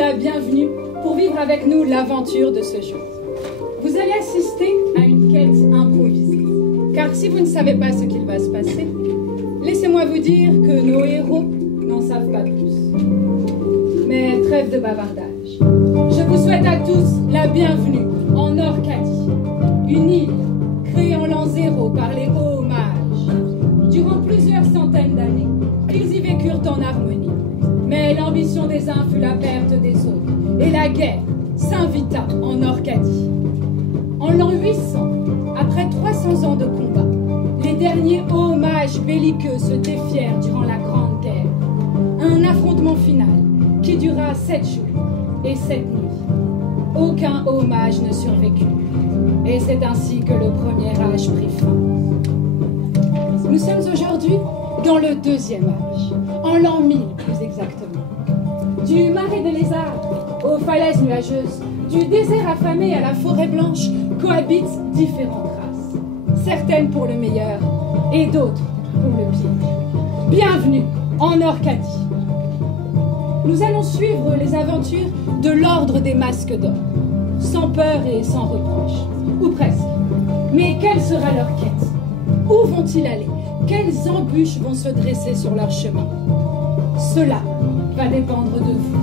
la bienvenue pour vivre avec nous l'aventure de ce jour. Vous allez assister à une quête improvisée. Car si vous ne savez pas ce qu'il va se passer, laissez-moi vous dire que nos héros n'en savent pas plus. Mais trêve de bavardage. Je vous souhaite à tous la bienvenue en Orcadie, une île créée en l'an 0 par les hauts mages. Durant plusieurs centaines d'années, ils y vécurent en harmonie. Mais l'ambition des uns fut la perte des autres, et la guerre s'invita en Orcadie. En l'an 800, après 300 ans de combat, les derniers hauts mages belliqueux se défièrent durant la Grande Guerre. Un affrontement final qui dura 7 jours et 7 nuits. Aucun haut mage ne survécut. Et c'est ainsi que le premier âge prit fin. Nous sommes aujourd'hui dans le deuxième âge, en l'an 1000 plus exactement. Du marais des lézards aux falaises nuageuses, du désert affamé à la forêt blanche, cohabitent différentes races. Certaines pour le meilleur et d'autres pour le pire. Bienvenue en Orcadie. Nous allons suivre les aventures de l'Ordre des Masques d'Or, sans peur et sans reproche, ou presque. Mais quelle sera leur quête? Où vont-ils aller? Quelles embûches vont se dresser sur leur chemin? Cela va dépendre de vous.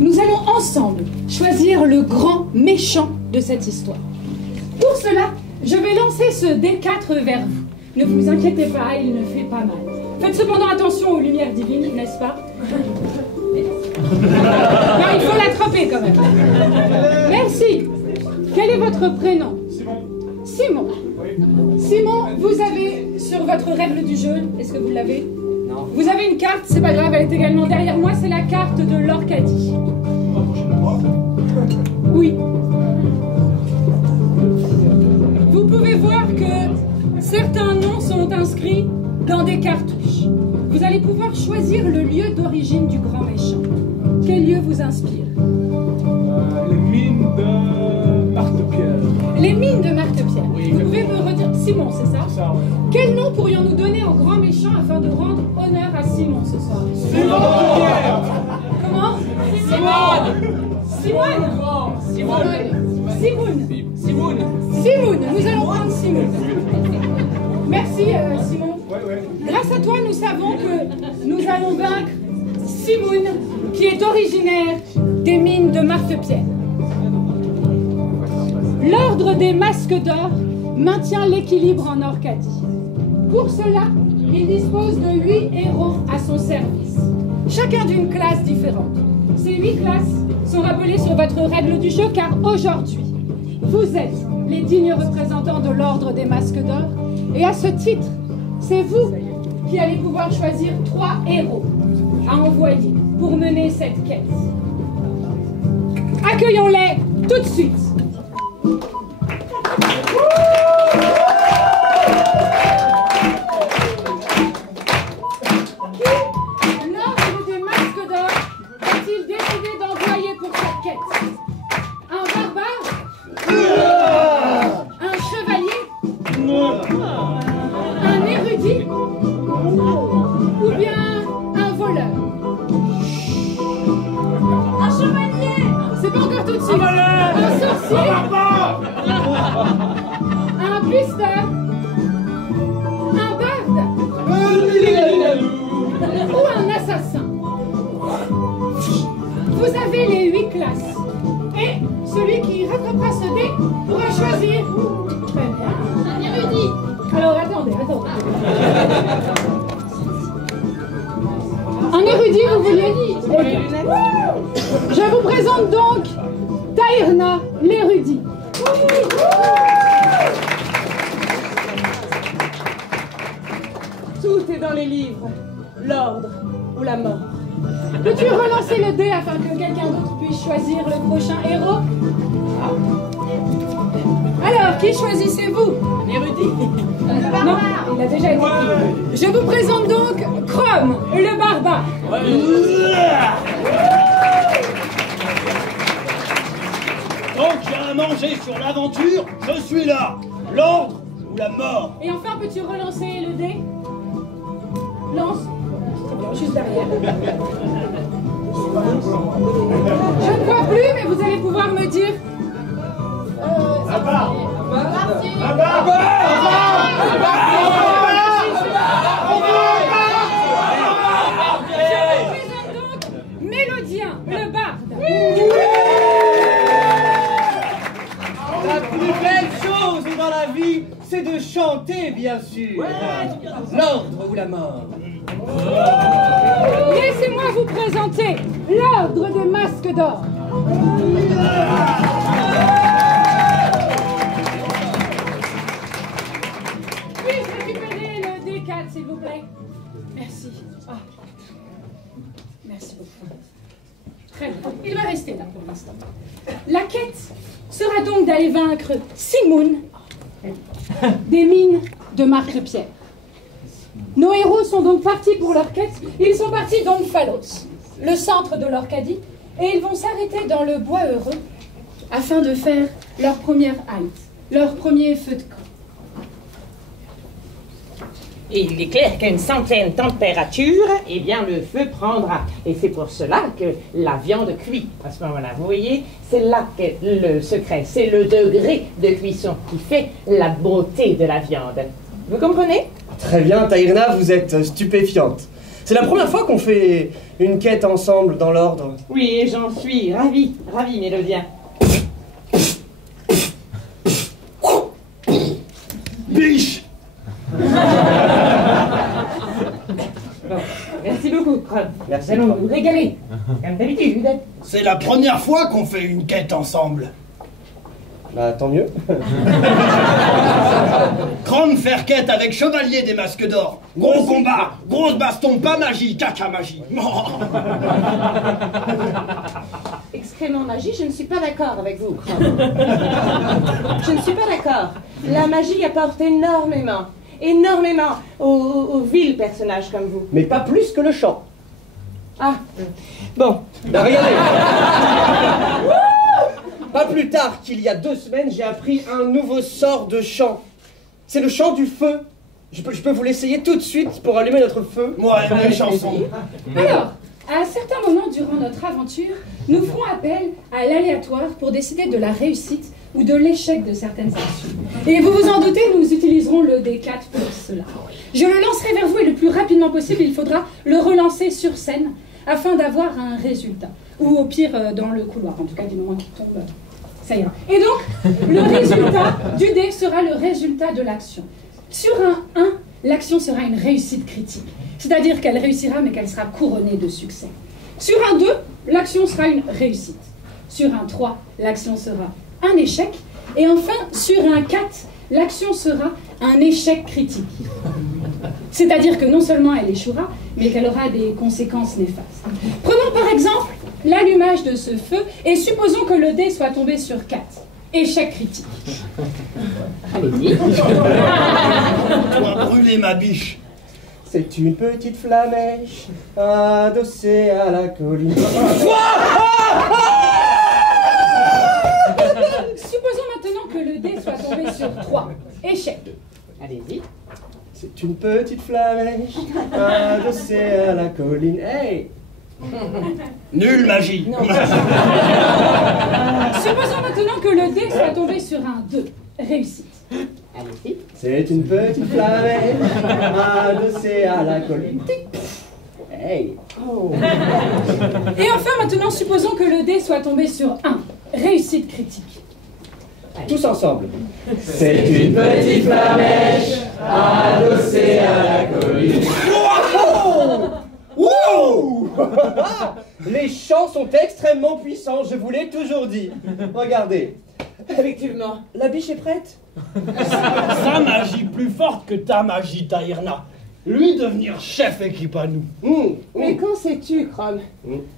Nous allons ensemble choisir le grand méchant de cette histoire. Pour cela, je vais lancer ce D4 vers vous. Ne vous inquiétez pas, il ne fait pas mal. Faites cependant attention aux lumières divines, n'est-ce pas? Non, il faut l'attraper quand même. Merci. Quel est votre prénom? Simon. Simon. Simon, vous avez sur votre règle du jeu, est-ce que vous l'avez? Non. Vous avez une carte, c'est pas grave, elle est également derrière moi, c'est la carte de l'Orcadie. Oui. Vous pouvez voir que certains noms sont inscrits dans des cartouches. Vous allez pouvoir choisir le lieu d'origine du grand méchant. Quel lieu vous inspire? Les mines de Marthe-Pierre. Les mines de Marthe-Pierre. Oui, vous pouvez me redire Simon, c'est ça? C'est ça, oui. Quel nom pourrions-nous donner au grand méchant afin de rendre honneur à Simon ce soir? Simone. Comment? Simone. Simone. Simone. Simone. Simone. Nous allons prendre Simone. Merci Simon. Ouais. Grâce à toi, nous savons que nous allons vaincre Simone, qui est originaire des mines de Marthe-Pierre. L'Ordre des Masques d'Or maintient l'équilibre en Orcadie. Pour cela, il dispose de 8 héros à son service, chacun d'une classe différente. Ces 8 classes sont rappelées sur votre règle du jeu, car aujourd'hui, vous êtes les dignes représentants de l'Ordre des Masques d'Or, et à ce titre, c'est vous qui allez pouvoir choisir 3 héros à envoyer pour mener cette quête. Accueillons-les tout de suite. L'Ordre des Masques d'Or a-t-il décidé d'envoyer pour cette quête un barbare? Un chevalier? Un érudit? Ou bien un voleur? Un chevalier! C'est pas encore tout de suite. Un sorcier? Un pisteur? Un barde? Ou un assassin? Vous avez les 8 classes. Et celui qui rattrapera ce dé pourra choisir. Très bien. Un érudit. Alors attendez. Un érudit, vous voulez? Je vous présente donc Taïrna, l'érudit. Tout est dans les livres. L'ordre ou la mort. Peux-tu relancer le dé afin que quelqu'un d'autre puisse choisir le prochain héros? Alors, qui choisissez-vous? Érudit. Non, il a déjà été pris. Je vous présente donc Chrome, le barbare. Oh Tant que j'ai à manger sur l'aventure, je suis là. L'ordre ou la mort. Et enfin, peux-tu relancer le dé? Lance. Juste derrière. Je ne vois plus, mais vous allez pouvoir me dire. Je vous présente donc Mélodien, le barde. La plus belle chose dans la vie, c'est de chanter, bien sûr. L'ordre ou la mort. Laissez-moi vous présenter l'ordre des masques d'or. Puis-je récupérer le D4, s'il vous plaît? Merci. Ah. Merci beaucoup. Très bien. Il va rester là pour l'instant. La quête sera donc d'aller vaincre Simoun des mines de Marc-Pierre. Nos héros sont donc partis pour leur quête. Ils sont partis d'Omphalos, le centre de l'Orcadie, et ils vont s'arrêter dans le bois heureux afin de faire leur première halte, leur premier feu de camp. Et il est clair qu'à une certaine température, eh bien, le feu prendra. Et c'est pour cela que la viande cuit à ce moment-là. Vous voyez, c'est là qu'est le secret. C'est le degré de cuisson qui fait la beauté de la viande. Vous comprenez? Très bien, Taïrna, vous êtes stupéfiante. C'est la première fois qu'on fait une quête ensemble dans l'ordre. Oui, j'en suis ravie, Mélodien. Biche. Bon, merci beaucoup, Croc. Merci. Allons nous régaler, comme d'habitude. C'est la première fois qu'on fait une quête ensemble. Bah, tant mieux. Grande faire quête avec Chevalier des Masques d'Or. Gros combat, grosse baston, pas magie, caca magie. Excrément magie, je ne suis pas d'accord avec vous, Croc. Je ne suis pas d'accord. La magie apporte énormément aux vils personnages comme vous. Mais pas plus que le chant. Ah, bon. Bah, regardez. Pas plus tard qu'il y a 2 semaines, j'ai appris un nouveau sort de chant. C'est le chant du feu. Je peux vous l'essayer tout de suite pour allumer notre feu. Moi, les chansons. Alors, à un certain moment durant notre aventure, nous ferons appel à l'aléatoire pour décider de la réussite ou de l'échec de certaines actions. Et vous vous en doutez, nous utiliserons le D4 pour cela. Je le lancerai vers vous et le plus rapidement possible, il faudra le relancer sur scène afin d'avoir un résultat. Ou au pire, dans le couloir, en tout cas du moment qu'il tombe, ça ira. Et donc, le résultat du dé sera le résultat de l'action. Sur un 1, l'action sera une réussite critique. C'est-à-dire qu'elle réussira, mais qu'elle sera couronnée de succès. Sur un 2, l'action sera une réussite. Sur un 3, l'action sera un échec. Et enfin, sur un 4, l'action sera un échec critique. C'est-à-dire que non seulement elle échouera, mais qu'elle aura des conséquences néfastes. Prenons par exemple l'allumage de ce feu et supposons que le dé soit tombé sur 4. Échec critique. Allez-y. Tu as brûlé ma biche. C'est une petite flamèche adossée à la colline. Supposons maintenant que le dé soit tombé sur 3. Échec. Allez-y. C'est une petite flamèche adossée à la colline. Hey! Nulle magie. Supposons maintenant que le dé soit tombé sur un 2. Réussite. Allez-y. C'est une petite flamèche adossée à la colline. Hey! Et enfin maintenant supposons que le dé soit tombé sur 1. Réussite critique. Tous ensemble. C'est une petite flamèche adossée à la colline. Wow! Les chants sont extrêmement puissants, je vous l'ai toujours dit. Regardez. Effectivement. La biche est prête? Sa magie plus forte que ta magie, Taïrna. Lui devenir chef équipe à nous. Mais qu'en sais-tu, Chrome?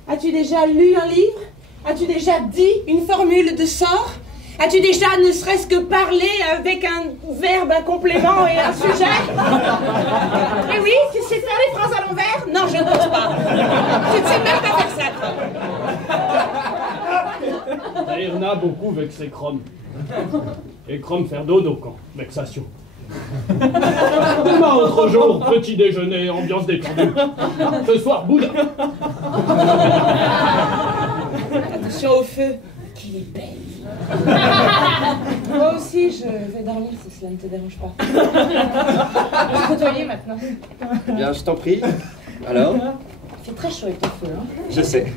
As-tu déjà lu un livre? As-tu déjà dit une formule de sort? As-tu déjà ne serait-ce que parlé avec un verbe, un complément et un sujet? Mais oui, tu sais faire les phrases à l'envers? Non, je ne pense pas. Tu ne sais même pas faire ça, Chrome. en a beaucoup vexé Chrome. Et Chrome faire dodo quand vexation. Demain, autre jour, petit déjeuner, ambiance détendue. Ce soir, boudin. Attention au feu, qu'il est belle. Moi aussi, je vais dormir si cela ne te dérange pas. On va se côtoyer maintenant. Bien, je t'en prie. Alors? Il fait très chaud avec ton feu, hein. Je sais.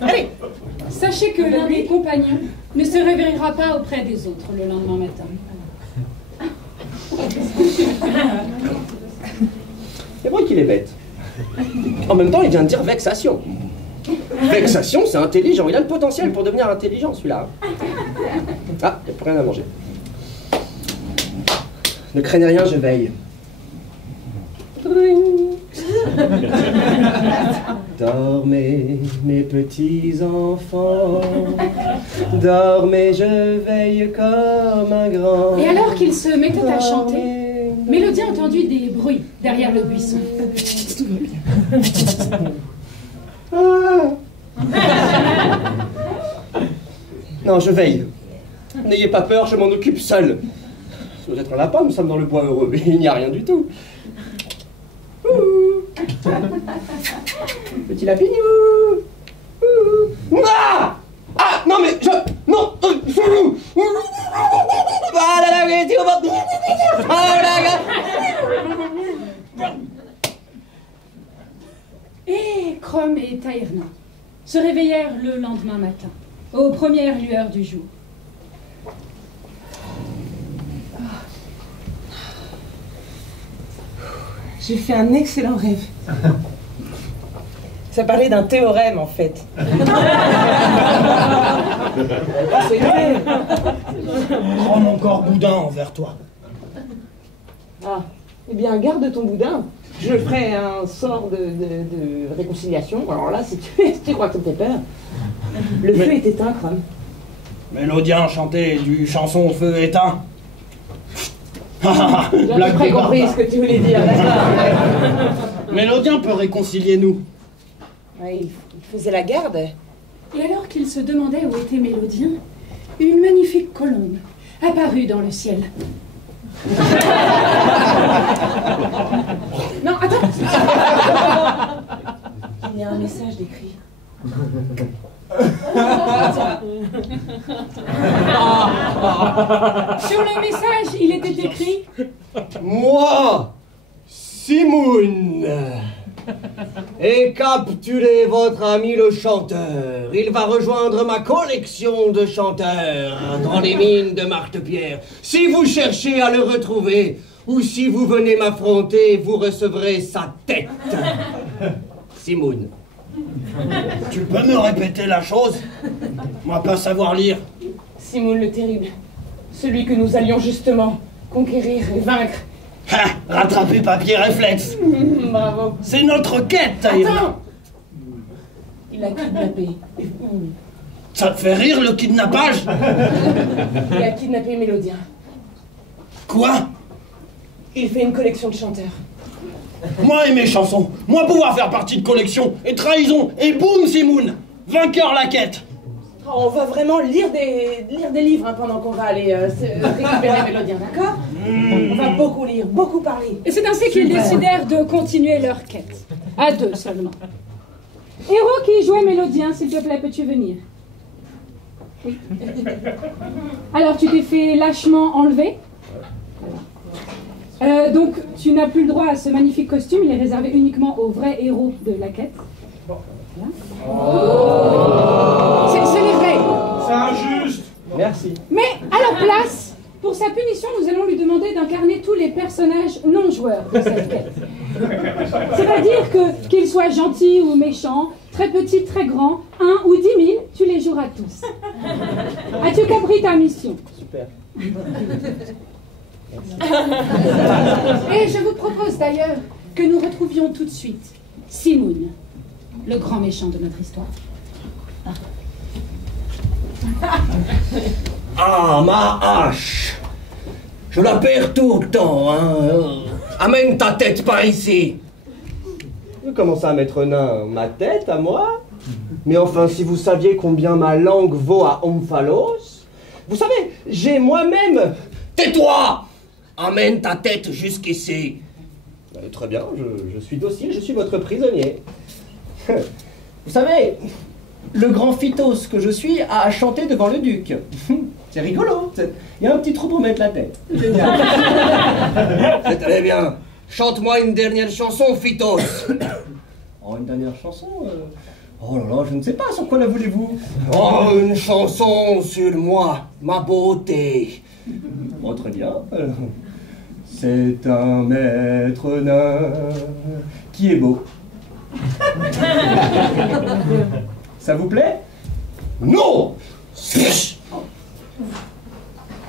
Allez! Sachez que l'un des compagnons ne se réveillera pas auprès des autres le lendemain matin. C'est vrai qu'il est bête. En même temps, il vient de dire vexation. Vexation, c'est intelligent. Il a le potentiel pour devenir intelligent, celui-là. Ah, il n'y a plus rien à manger. Ne craignez rien, je veille. Dormez, mes petits enfants. Dormez, je veille comme un grand. Et alors qu'il se mettait à chanter, Mélodie entendit des bruits derrière le buisson. Non, je veille. N'ayez pas peur, je m'en occupe seul. Ça doit être un lapin, nous sommes dans le bois heureux, mais il n'y a rien du tout. Petit lapignou. Ah! Ah! Non mais je... Non! Et Chrome et Taïrna se réveillèrent le lendemain matin, aux premières lueurs du jour. J'ai fait un excellent rêve. Ça parlait d'un théorème, en fait. C'est vrai. Chrome encore boudin envers toi. Ah, eh bien, garde ton boudin. Je ferai un sort de réconciliation. Alors là, si tu crois que ça me fait peur. Le feu est éteint, Chrome. Mélodien chantait du chanson feu éteint. J'ai à peu près compris ce que tu voulais dire, d'accord. Mélodien peut réconcilier nous. Ouais, il faisait la garde. Et alors qu'il se demandait où était Mélodien, une magnifique colombe apparut dans le ciel. Non, attends. Il y a un message d'écrit. Sur le message, il était écrit: Moi, Simoun, ai capturé votre ami le chanteur. Il va rejoindre ma collection de chanteurs dans les mines de Marthe-Pierre. Si vous cherchez à le retrouver, ou si vous venez m'affronter, vous recevrez sa tête. Simoun. Tu peux me répéter la chose? Moi pas savoir lire. Simoun le Terrible, celui que nous allions justement conquérir et vaincre. Ha! Rattraper papier réflexe. Bravo. C'est notre quête, Taïrna. Attends. Il a kidnappé. Ça te fait rire le kidnappage? Il a kidnappé Mélodien. Quoi? Il fait une collection de chanteurs. Moi et mes chansons, moi pouvoir faire partie de collection, et trahison, et boum Simoun, vainqueur la quête. On va vraiment lire des livres hein, pendant qu'on va aller récupérer Mélodien, d'accord? On va beaucoup lire, beaucoup parler. Et c'est ainsi qu'ils décidèrent de continuer leur quête. À deux seulement. Héros qui jouait Mélodien, s'il te plaît, peux-tu venir? Oui. Alors, tu t'es fait lâchement enlever. Donc, tu n'as plus le droit à ce magnifique costume. Il est réservé uniquement aux vrais héros de la quête. Voilà. C'est les vrais. C'est injuste. Merci. Mais à leur place, pour sa punition, nous allons lui demander d'incarner tous les personnages non joueurs de cette quête. C'est-à-dire qu'ils soient gentils ou méchants, très petits, très grands, 1 ou 10 000, tu les joueras tous. As-tu compris ta mission? Super. Et je vous propose d'ailleurs que nous retrouvions tout de suite Simoun, le grand méchant de notre histoire. Ah, ma hache! Je la perds tout le temps, hein. Amène ta tête par ici. Tu commences à mettre nain ma tête à moi? Mais enfin, si vous saviez combien ma langue vaut à Omphalos, vous savez, j'ai moi-même... Tais-toi! Amène ta tête jusqu'ici. Très bien, je suis docile, je suis votre prisonnier. Vous savez, le grand Phytos que je suis a chanté devant le duc. C'est rigolo. Il y a un petit trou pour mettre la tête. Génial. C'est très bien. Chante-moi une dernière chanson, Phytos. Oh, une dernière chanson Oh là là, je ne sais pas, sur quoi la voulez-vous? Oh, une chanson sur moi, ma beauté. Oh, très bien. C'est un maître nain qui est beau. Ça vous plaît? Non!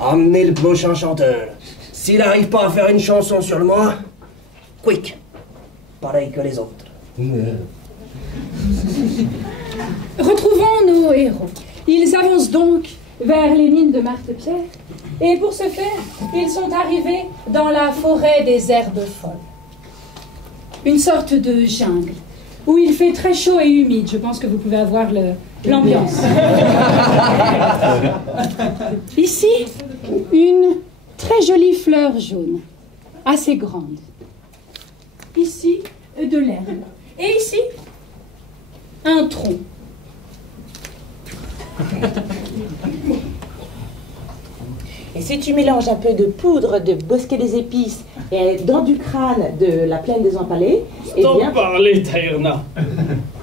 Amenez le prochain chanteur. S'il n'arrive pas à faire une chanson sur moi, quick, pareil que les autres. Retrouvons nos héros. Ils avancent donc vers les mines de Marthe-Pierre, et pour ce faire, ils sont arrivés dans la forêt des herbes folles. Une sorte de jungle, où il fait très chaud et humide. Je pense que vous pouvez avoir l'ambiance. Ici, une très jolie fleur jaune, assez grande. Ici, de l'herbe. Et ici, un tronc. Et si tu mélanges un peu de poudre de bosquet des épices et dans du crâne de la plaine des Empalés, eh Sans bien... parler, Taïrna.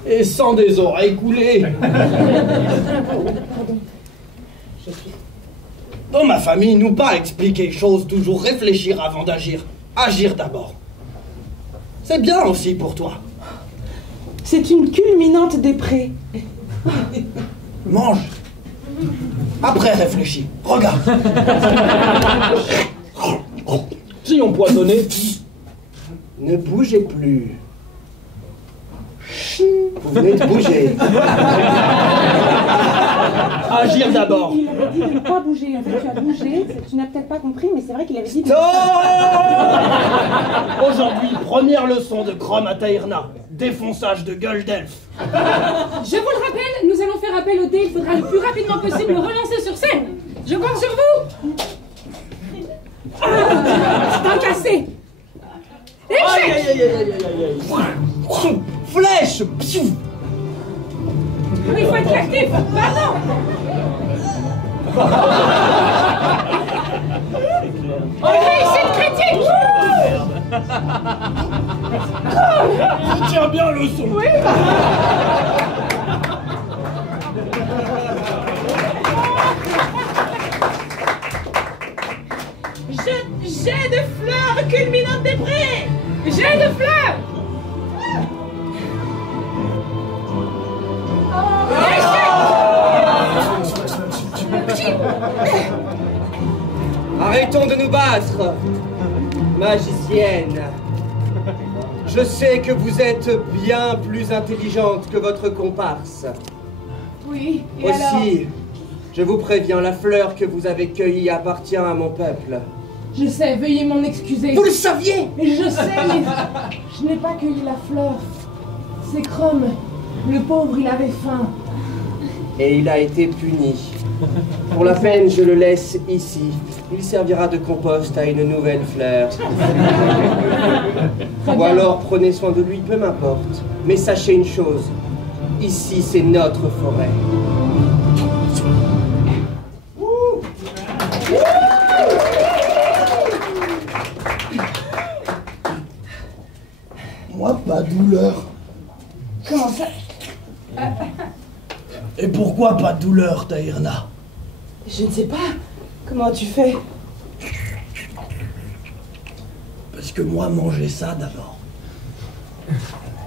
Et sans des oreilles coulées. Dans ma famille, nous pas expliquer les choses, toujours réfléchir avant d'agir. Agir d'abord. C'est bien aussi pour toi. C'est une culminante des prés. Mange. Après réfléchis. Regarde. Si on poisonnait. Ne bougez plus. Vous venez de bouger. Agir d'abord. Il avait dit de ne pas bouger. En fait, tu as bougé. Tu n'as peut-être pas compris, mais c'est vrai qu'il avait dit de... Aujourd'hui, première leçon de Chrome à Taïrna. Défonçage de gueule d'elfe. Je vous le rappelle, nous allons faire appel au dé. Il faudra le plus rapidement possible le relancer sur scène. Je compte sur vous. C'est un cassé. Échec. Flèche. Il faut être actif. Pardon. Réussite critique. Je tiens bien le son. Oui. Jet de fleurs culminante des prés. Jet de fleurs. Arrêtons de nous battre, magicienne. Je sais que vous êtes bien plus intelligente que votre comparse. Oui. Et Aussi, je vous préviens, la fleur que vous avez cueillie appartient à mon peuple. Je sais, veuillez m'en excuser. Vous le saviez? Je sais, mais je n'ai pas cueilli la fleur. C'est Chrome. Le pauvre, il avait faim. Et il a été puni. Pour la peine, je le laisse ici. Il servira de compost à une nouvelle fleur. Ou alors prenez soin de lui, peu m'importe. Mais sachez une chose, ici c'est notre forêt. Moi, pas de douleur. Comment ça? Et pourquoi pas de douleur, Taïrna? Je ne sais pas. Comment tu fais? Parce que moi, manger ça d'abord.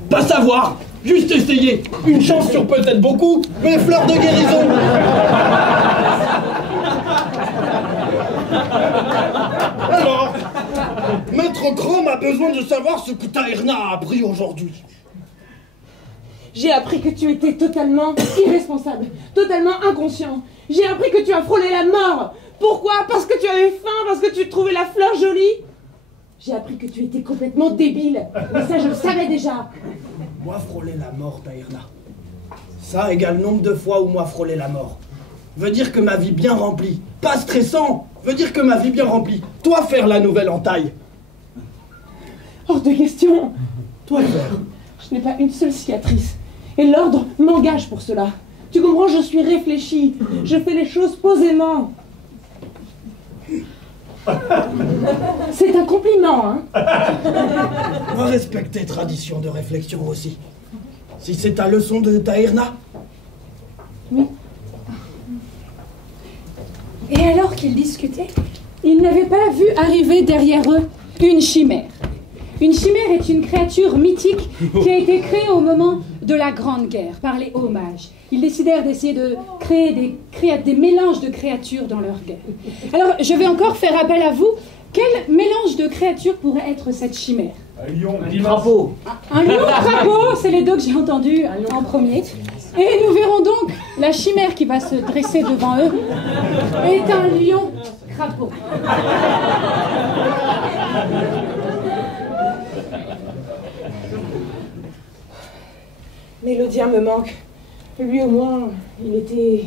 Pas savoir, juste essayer. Une chance sur peut-être beaucoup, mais fleurs de guérison. Alors, Maître Chrome a besoin de savoir ce que Taïrna a appris aujourd'hui. J'ai appris que tu étais totalement irresponsable, totalement inconscient. J'ai appris que tu as frôlé la mort. Pourquoi? Parce que tu avais faim, parce que tu trouvais la fleur jolie. J'ai appris que tu étais complètement débile. Mais ça, je le savais déjà. Moi, frôler la mort, Taïrna, Ça égale nombre de fois où moi frôler la mort. Veut dire que ma vie bien remplie. Pas stressant. Veut dire que ma vie bien remplie. Toi faire la nouvelle entaille. Hors de question. Toi faire. Je n'ai pas une seule cicatrice. Et l'ordre m'engage pour cela. Tu comprends, je suis réfléchie. Je fais les choses posément. C'est un compliment, hein? Moi respecte tes traditions de réflexion aussi. Si c'est ta leçon de Taïrna. Oui. Et alors qu'ils discutaient, ils n'avaient pas vu arriver derrière eux une chimère. Une chimère est une créature mythique qui a été créée au moment de la Grande Guerre par les hauts mages. Ils décidèrent d'essayer de créer des mélanges de créatures dans leur guerre. Alors, je vais encore faire appel à vous. Quel mélange de créatures pourrait être cette chimère? Un lion, Un crapaud. Un lion-crapaud, c'est les deux que j'ai entendus en premier. Et nous verrons donc la chimère qui va se dresser devant eux est un lion-crapaud. Mélodien me manque. Lui au moins, il était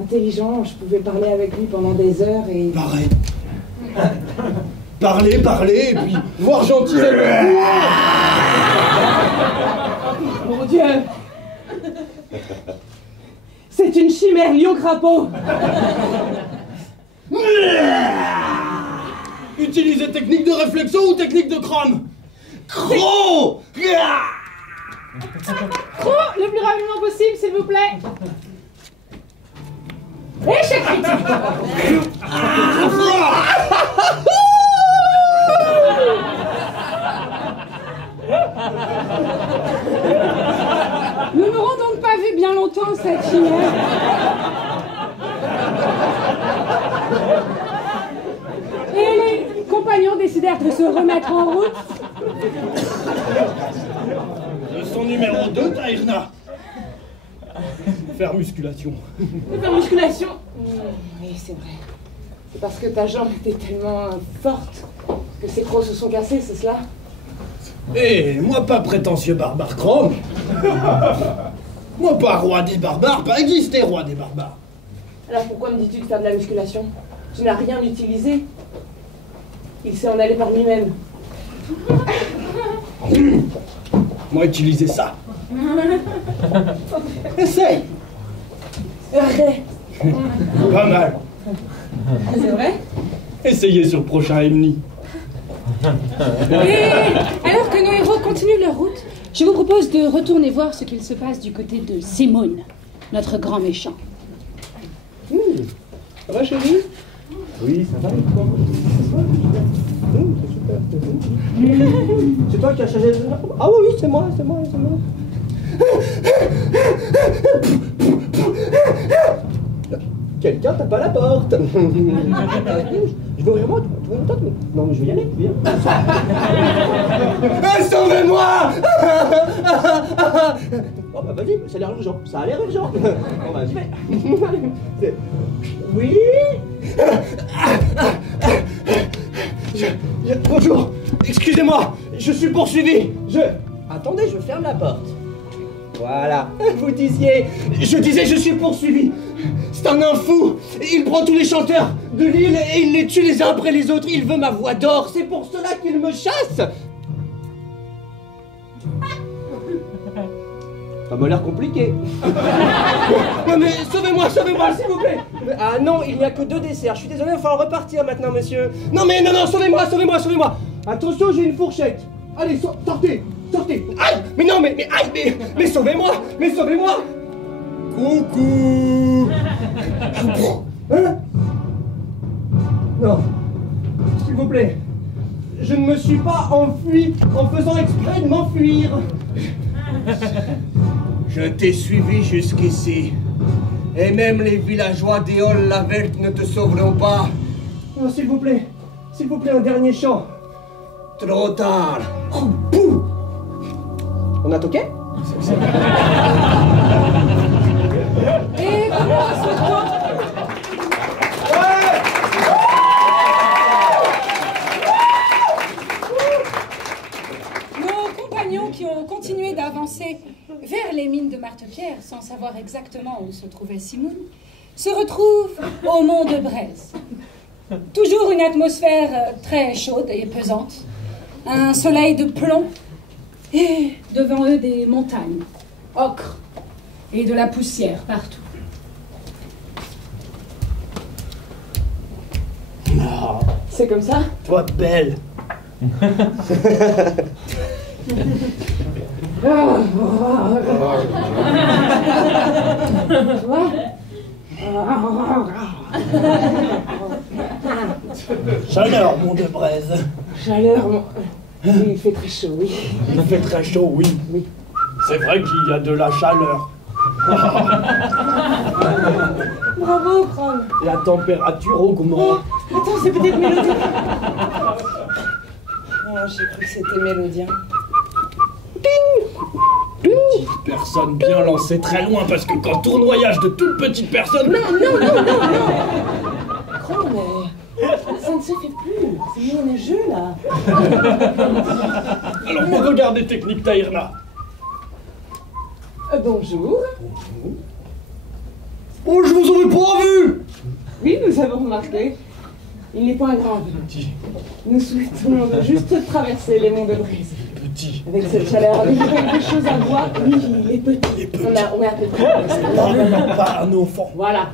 intelligent, je pouvais parler avec lui pendant des heures et... Pareil. Parler, et puis voir gentil. Mon Dieu! C'est une chimère lion-crapaud! Utilisez technique de réflexion ou technique de crâne. Croc. Le plus rapidement possible, s'il vous plaît. Échec critique. Nous n'aurons donc pas vu bien longtemps cette chimère. Et les compagnons décidèrent de se remettre en route. Leçon numéro 2, Taïrna. Faire musculation. Faire musculation? Oui, c'est vrai. C'est parce que ta jambe était tellement forte que ses crocs se sont cassés, c'est cela? Eh, moi pas prétentieux barbare Chrome. Moi pas roi des barbares, pas existé roi des barbares. Alors pourquoi me dis-tu de faire de la musculation? Tu n'as rien utilisé. Il s'est en allé par lui-même. Moi utiliser ça. Essaye. Arrête. Pas mal. C'est vrai? Essayez sur le prochain Emni. Et alors que nos héros continuent leur route, je vous propose de retourner voir ce qu'il se passe du côté de Simone, notre grand méchant. Ça va, chérie? Oui, ça va, et toi? C'est super. C'est toi qui as changé de... Ah oui, c'est moi. Quelqu'un tape à la porte. Je veux vraiment... Tu veux une tente? Non, mais je vais y aller, sauvez-moi. Oh bah vas-y, ça a l'air urgent. Bon bah j'y vais. Oui. Bonjour. Excusez-moi, je suis poursuivi. Attendez, je ferme la porte. Voilà, vous disiez... Je disais, je suis poursuivi. C'est un nain fou. Il prend tous les chanteurs de l'île et il les tue les uns après les autres. Il veut ma voix d'or. C'est pour cela qu'il me chasse. Ça m'a l'air compliqué. Non mais sauvez-moi, s'il vous plaît. Ah non, il n'y a que 2 desserts. Je suis désolé, il va falloir repartir maintenant, monsieur. Non, sauvez-moi. Attention, j'ai une fourchette. Allez, sortez. Aïe, mais non, mais sauvez-moi. Coucou. Hein? Non, s'il vous plaît. Je ne me suis pas enfui en faisant exprès de m'enfuir. Je t'ai suivi jusqu'ici. Et même les villageois d'Éole-la-Verte ne te sauveront pas. Non, s'il vous plaît, un dernier chant. Trop tard. Oh, bouh. On a toqué? Et comment à ce temps nos compagnons qui ont continué d'avancer vers les mines de Martepière, sans savoir exactement où se trouvait Simoun, se retrouve au mont de Braise. Toujours une atmosphère très chaude et pesante, un soleil de plomb, et devant eux des montagnes, ocre, et de la poussière partout. Ah, C'est comme ça? toi belle. Chaleur, mont de Braise. Chaleur, il fait très chaud, oui. Il fait très chaud, oui. Oui. C'est vrai qu'il y a de la chaleur. Bravo, Chrome. La température augmente. Attends, c'est peut-être Mélodien. Oh, j'ai cru que c'était Mélodien. Petite personne bien lancée très loin, parce que quand tournoyage de toute petite personne... Non. Chrome, ça ne se fait plus. C'est nous, on est jeu, là. Alors vous regardez technique Taïrna. Bonjour. Oh, je vous aurais pas vu! Oui, nous avons remarqué. Il n'est point grave. Petit, Nous souhaitons juste traverser les monts de Braise. petit. Avec cette chaleur, avez-vous quelque chose à boire? Oui, il est petit. On est à peu près. Pas un enfant. Voilà.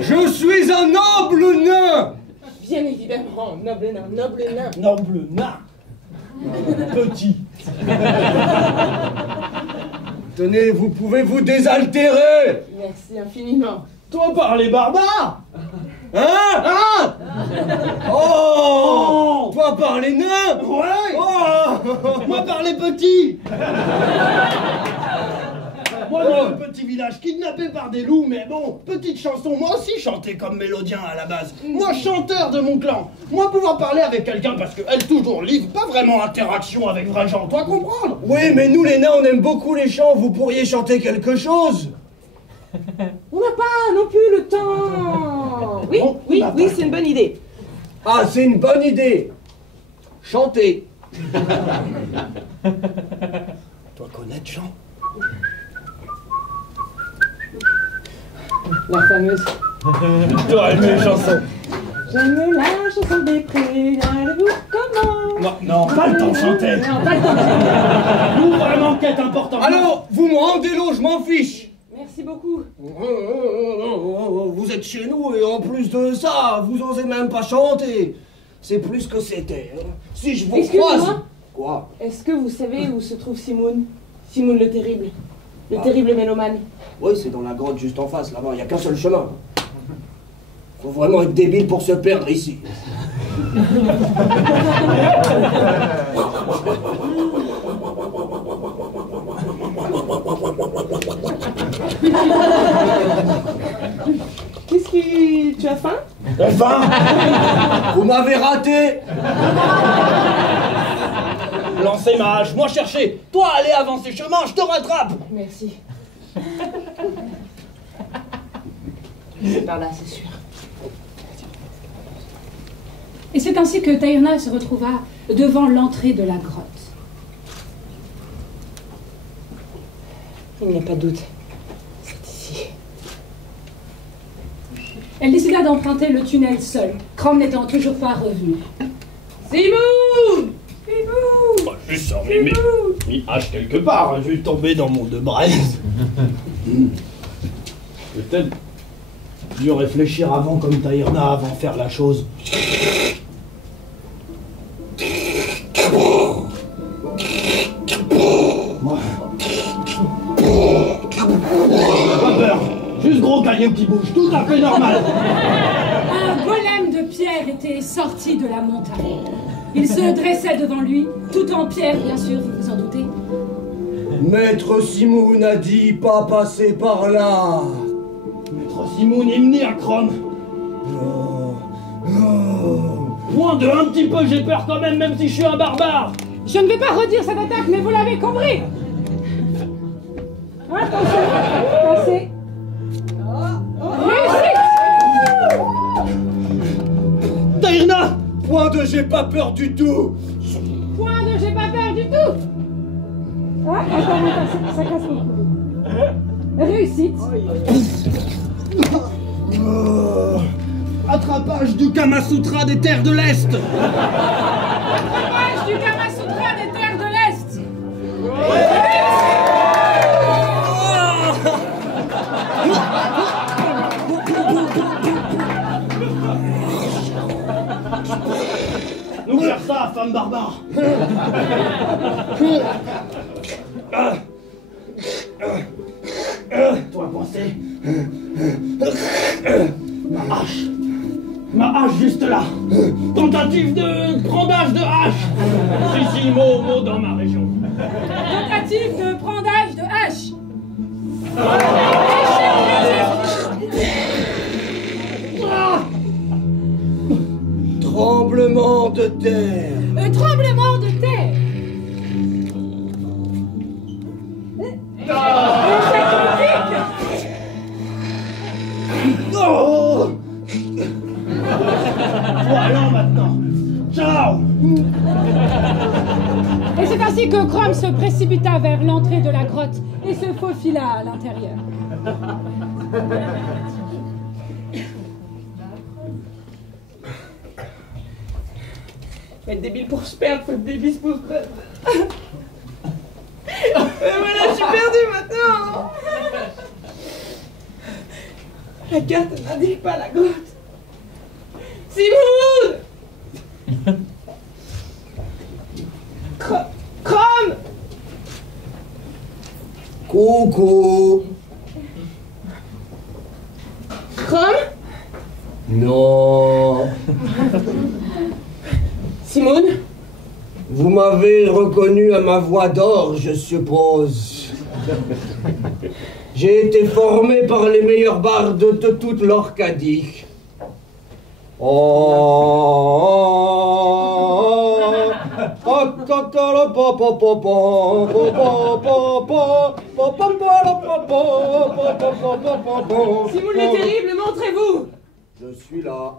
Je suis un noble nain! Bien évidemment, noble nain. Noble nain. Petit. Tenez, vous pouvez vous désaltérer! Merci infiniment. Toi parler barbare. Hein? Oh! Toi parler nain! Ouais. Oh! Moi parler petit. Moi dans le petit village kidnappé par des loups, mais bon, petite chanson, moi aussi chanter comme mélodien à la base. Moi chanteur de mon clan. Moi pouvoir parler avec quelqu'un parce que elle toujours livre, pas vraiment interaction avec vrai gens, toi comprendre? Oui, mais nous les nains, on aime beaucoup les chants, vous pourriez chanter quelque chose? On n'a pas non plus le temps. Oui, Non, on oui, n'a oui, pas. c'est une bonne idée. Ah, c'est une bonne idée! Chanter! Toi connaître chant? La fameuse. Toi aimes les chansons. J'aime la chanson des prés, allez-vous comment? Non, pas le temps de chanter. Non, pas le temps. Nous vraiment quête importante. Alors, vous me rendez l'eau, je m'en fiche! Merci beaucoup. Vous êtes chez nous et en plus de ça, vous osez même pas chanter. C'est plus que c'était. Hein. Si je vous Excusez-moi. croise... Quoi? Est-ce que vous savez où se trouve Simoun? Simoun le terrible. Le terrible mélomane. Oui, c'est dans la grotte juste en face, là-bas. Il n'y a qu'un seul chemin. Faut vraiment être débile pour se perdre ici. Qu'est-ce qui... Tu as faim? Enfin. Vous m'avez raté! Lancez mage, moi chercher. Toi allez avancer chemin, je te rattrape. Merci. C'est par là, c'est sûr. Et c'est ainsi que Taïrna se retrouva devant l'entrée de la grotte. Il n'y a pas de doute. C'est ici. Elle décida d'emprunter le tunnel seule, Chrome n'étant toujours pas revenu. Simoun! Bah, juste en mis hache quelque part, hein, je vais tomber dans mon de braise. Peut-être dû réfléchir avant comme Taïrna, avant de faire la chose. Moi. Pas peur, juste gros caillou qui bouge, tout à fait normal. Un golem de pierre était sorti de la montagne. Il se dressait devant lui, tout en pierre, bien sûr, vous vous en doutez. Maître Simoun a dit pas passer par là. Maître Simoun est venu à Chrome. Moins de un petit peu, j'ai peur quand même si je suis un barbare. Je ne vais pas redire cette attaque, mais vous l'avez compris. Attention, pensez. Réussite! Taïrna! Point de j'ai pas peur du tout. Point de j'ai pas peur du tout. Ah, attends, ça casse mon cou. Réussite. Attrapage du Kamasutra des terres de l'Est. Attrapage du Kamasutra des terres de l'Est. Nous faire ça, femme barbare. Toi, pensez. Ma hache juste là. Tentative de prendage de hache. Si, mot dans ma région. Tentative de prendage de hache. Tremblement de terre. Tremblement de terre. Oh, voilà maintenant. Ciao. Et c'est ainsi que Chrome se précipita vers l'entrée de la grotte et se faufila à l'intérieur. Faut être débile pour se perdre, faut être débile pour se perdre. Voilà, je suis perdue maintenant. La carte n'indique pas la grotte. Simone. Chrome. Coucou. Chrome. Non. Simone. Vous m'avez reconnu à ma voix d'or, je suppose. J'ai été formé par les meilleurs bardes de toute l'Orcadie. Simone le terrible, montrez-vous. Je suis là.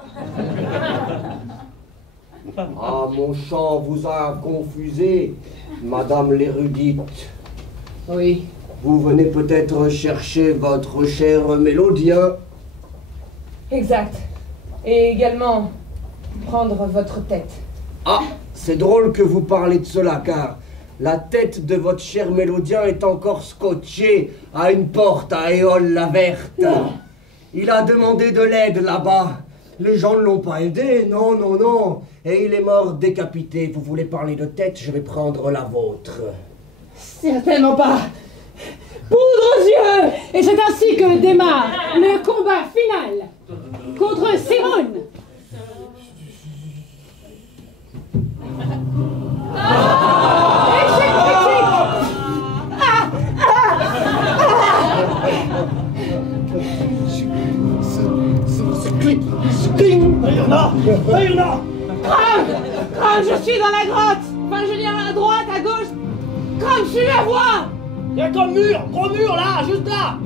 Ah, mon chant vous a confusé, Madame l'érudite. Oui. Vous venez peut-être chercher votre cher mélodien. Exact. Et également prendre votre tête. Ah, c'est drôle que vous parlez de cela, car la tête de votre cher mélodien est encore scotchée à une porte à Éole-la-Verte. Il a demandé de l'aide là-bas. Les gens ne l'ont pas aidé, non, non, non. Et il est mort décapité. Vous voulez parler de tête, je vais prendre la vôtre. Certainement pas. Poudre aux yeux. Et c'est ainsi que démarre le combat final contre Simone. Échec critique. Cling. Il y en a. Chrome, je suis dans la grotte. Enfin, je veux dire à droite, à gauche. Chrome, suis la voie. Il y a comme mur, gros mur là, juste là.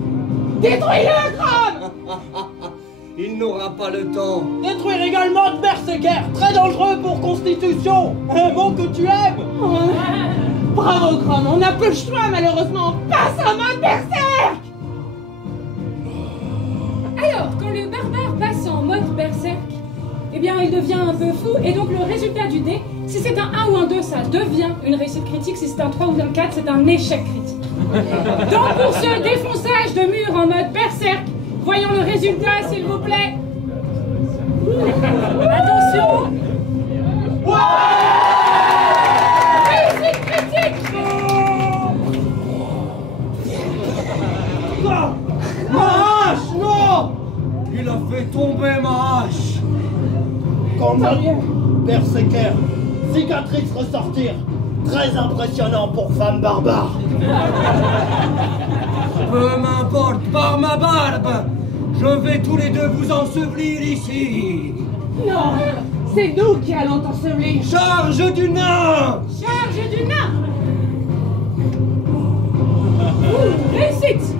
Détruis-le, Chrome. Il n'aura pas le temps. Détruire également de Berserker, très dangereux pour Constitution. Un mot que tu aimes. Bravo, Chrome. On n'a peu le choix, malheureusement. Passe en mode berserk. Alors, quand le barbare passe en mode berserk, eh bien, il devient un peu fou, et donc le résultat du dé, si c'est un 1 ou un 2, ça devient une réussite critique, si c'est un 3 ou un 4, c'est un échec critique. Donc, pour ce défonçage de mur en mode berserk, voyons le résultat, s'il vous plaît. Attention. Réussite critique. Non! Ma hache, non! Il a fait tomber ma hache. Combat Berserker, cicatrice ressortir. Très impressionnant pour femme barbare. Peu m'importe, par ma barbe, je vais tous les deux vous ensevelir ici. Non, c'est nous qui allons t'ensevelir. Charge du nain! Charge du nain. Réussite.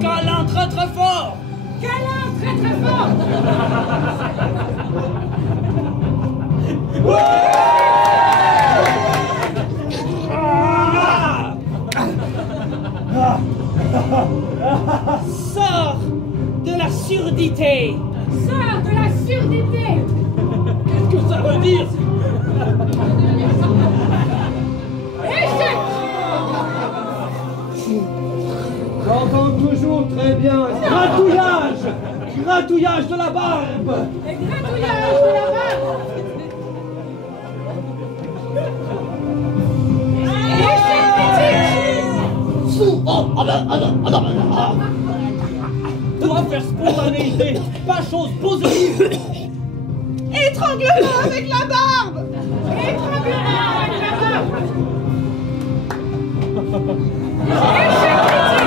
Câlin très très fort. Câlin très très fort. surdité. Sors de la surdité. Qu'est-ce que ça veut dire? Échec. J'entends toujours très bien. Gratouillage! Gratouillage de la barbe! Et gratouillage de la barbe. Échec critique. Doit faire spontanéité, pas chose positive. Étranglement avec la barbe. Étranglement avec la barbe. Échec critique.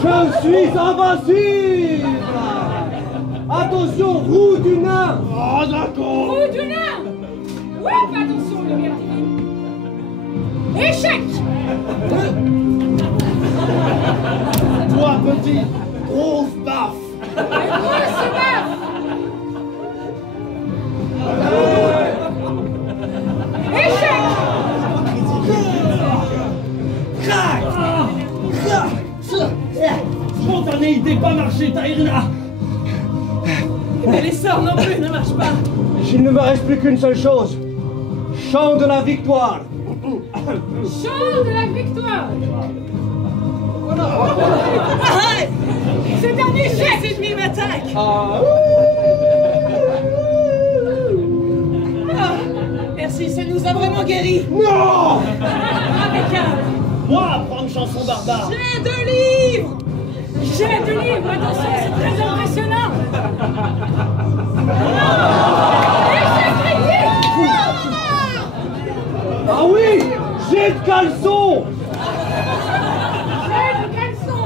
Je suis invincible! Attention, roue du nain! Oh, d'accord. Roue du nain. Oups, attention, lumière divine. Échec. Toi, petit, grosse baffe. Grosse baffe. Échec. Crac. Crac. Spontanéité, pas marché, Taïrna. Mais les sorts non plus ne marchent pas. Il ne me reste plus qu'une seule chose. Chant de la victoire. Chant de la victoire. Arrête. C'est un échec. Les ennemis m'attaquent. Ah, Merci, ça nous a vraiment guéris. non! Impeccable. Moi, apprendre chanson barbare. J'ai 2 livres. Jet de livre, attention, c'est très impressionnant. Échec critique. Ah oui! J'ai de caleçon! Jet de caleçon.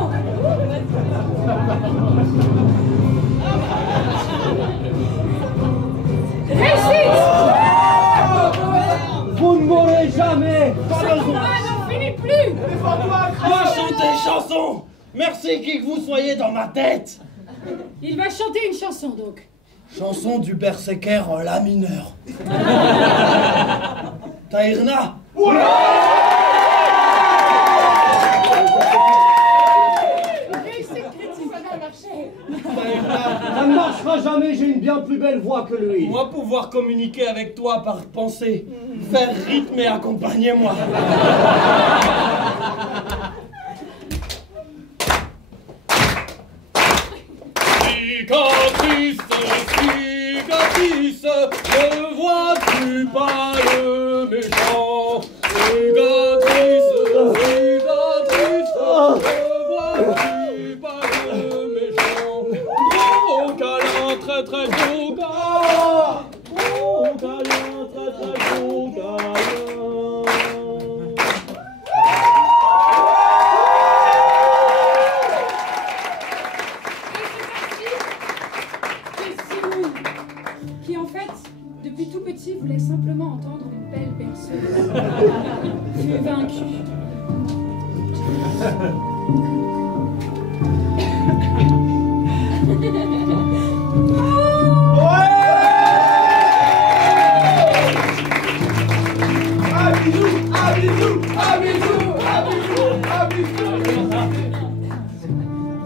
Réussite. Vous ne mourrez jamais! Pas Ce besoin. combat n'en finit plus. Moi, chanter chanson. Merci qui que vous soyez dans ma tête. Il va chanter une chanson donc. Chanson du berserker en la mineur. Taïrna. Réussite critique, ça va marcher. Ça ne marchera jamais, j'ai une bien plus belle voix que lui. Moi, pouvoir communiquer avec toi par pensée, faire rythme et accompagner-moi. Cicatrice, cicatrice, ne vois-tu pas le méchant? Cicatrice, cicatrice, ne vois-tu pas le méchant? Gros câlin, très très gros câlin. Gros câlin, très très gros câlin. C'est Simone, qui en fait, depuis tout petit, voulait simplement entendre une belle berceuse, fut vaincue.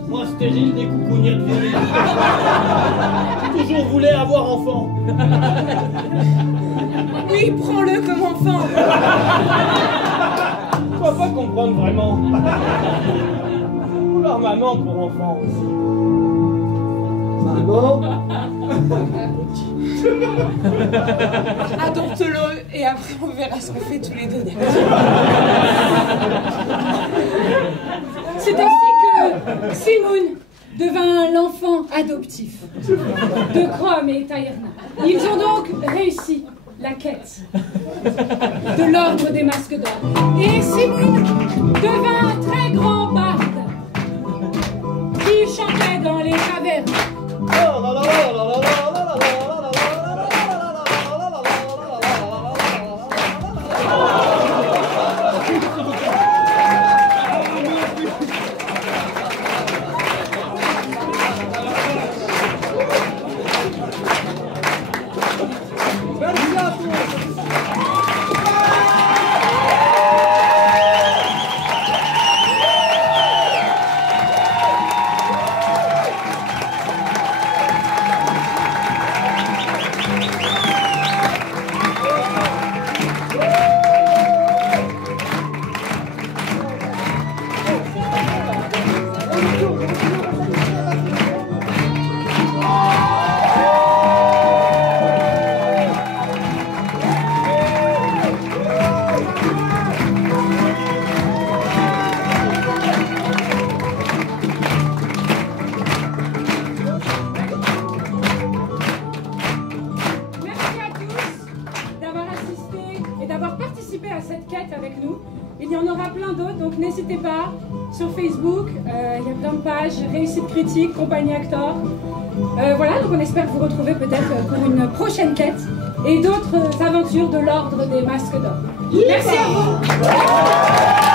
Moi, stérile des coucougnettes viriles. Toujours voulu avoir enfant. Oui, prends-le comme enfant. Je crois pas comprendre vraiment. Vouloir maman pour enfant aussi. Maman? Adopte-le et après on verra ce qu'on fait tous les deux. C'est ainsi que Simone devint l'enfant adoptif de Chrome et Taïrna. Ils ont donc réussi la quête de l'ordre des masques d'or. Et Simone devint un très grand barde qui chantait dans les cavernes. il y en aura plein d'autres, donc n'hésitez pas. Sur Facebook, il y a plein de pages, Réussite Critique, Compagnie Actor. Voilà, donc on espère vous retrouver peut-être pour une prochaine quête et d'autres aventures de l'Ordre des Masques d'Or. Merci à vous.